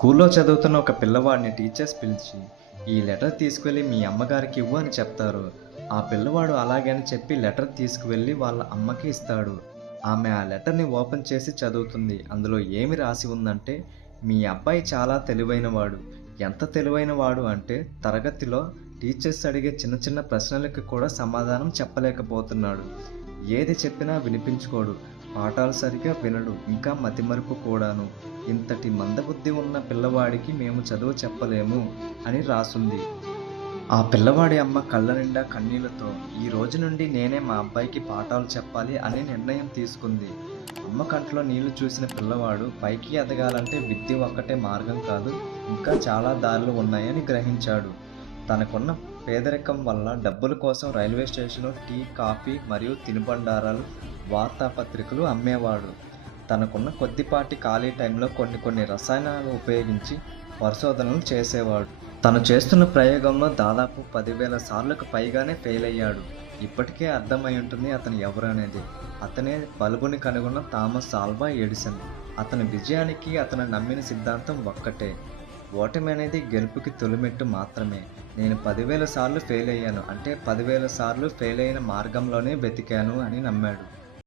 స్కూల్లో చదువుతున్న ఒక పిల్లవాడిని టీచర్స్ పిలిచి, "ఈ లెటర్ తీసుకువెళ్ళి మీ అమ్మగారికి ఇవ్వు" అని చెప్తారు. ఆ పిల్లవాడు అలాగే అని చెప్పి లెటర్ తీసుకువెళ్ళి వాళ్ళ అమ్మకి ఇస్తాడు. ఆమె ఆ లెటర్‌ని ఓపెన్ చేసి చదువుతుంది. అందులో ఏమి రాసి ఉందంటే, "మీ అబ్బాయి చాలా తెలివైనవాడు. ఎంత తెలివైనవాడు అంటే తరగతిలో టీచర్స్ అడిగే చిన్న చిన్న ప్రశ్నలకి కూడా సమాధానం చెప్పలేకపోతున్నాడు. ఏది చెప్పినా వినిపించుకోడు. పాఠాలు సరిగ్గా వినడు. ఇంకా మతిమరుపు కూడాను. ఇంతటి మందబుద్ధి ఉన్న పిల్లవాడికి మేము చదువు చెప్పలేము" అని రాసుంది. ఆ పిల్లవాడి అమ్మ కళ్ళ నిండా కన్నీళ్లతో, "ఈ రోజు నుండి నేనే మా అబ్బాయికి పాఠాలు చెప్పాలి" అని నిర్ణయం తీసుకుంది. అమ్మ కంట్లో నీళ్లు చూసిన పిల్లవాడు పైకి ఎదగాలంటే విద్య ఒక్కటే మార్గం కాదు, ఇంకా చాలా దారులు ఉన్నాయని గ్రహించాడు. తనకున్న పేదరికం వల్ల డబ్బుల కోసం రైల్వే స్టేషన్‌లో టీ, కాఫీ మరియు తినుబండారాలు, వార్తాపత్రికలు అమ్మేవాడు. తనకున్న కొద్దిపాటి ఖాళీ టైంలో కొన్ని రసాయనాలు ఉపయోగించి పరిశోధనలు చేసేవాడు. తను చేస్తున్న ప్రయోగంలో దాదాపు 10,000 సార్లకు పైగానే ఫెయిల్ అయ్యాడు. ఇప్పటికే అర్థమై ఉంటుంది అతను ఎవరనేది. అతనే బల్బుని కనుగొన్న థామస్ ఆల్వా ఎడిసన్. అతని విజయానికి అతను నమ్మిన సిద్ధాంతం ఒక్కటే: ఓటమి అనేది గెలుపుకి తొలిమెట్టు మాత్రమే. నేను 10,000 సార్లు ఫెయిల్ అయ్యాను అంటే 10,000 సార్లు ఫెయిల్ అయిన మార్గంలోనే వెతికాను అని నమ్మాడు.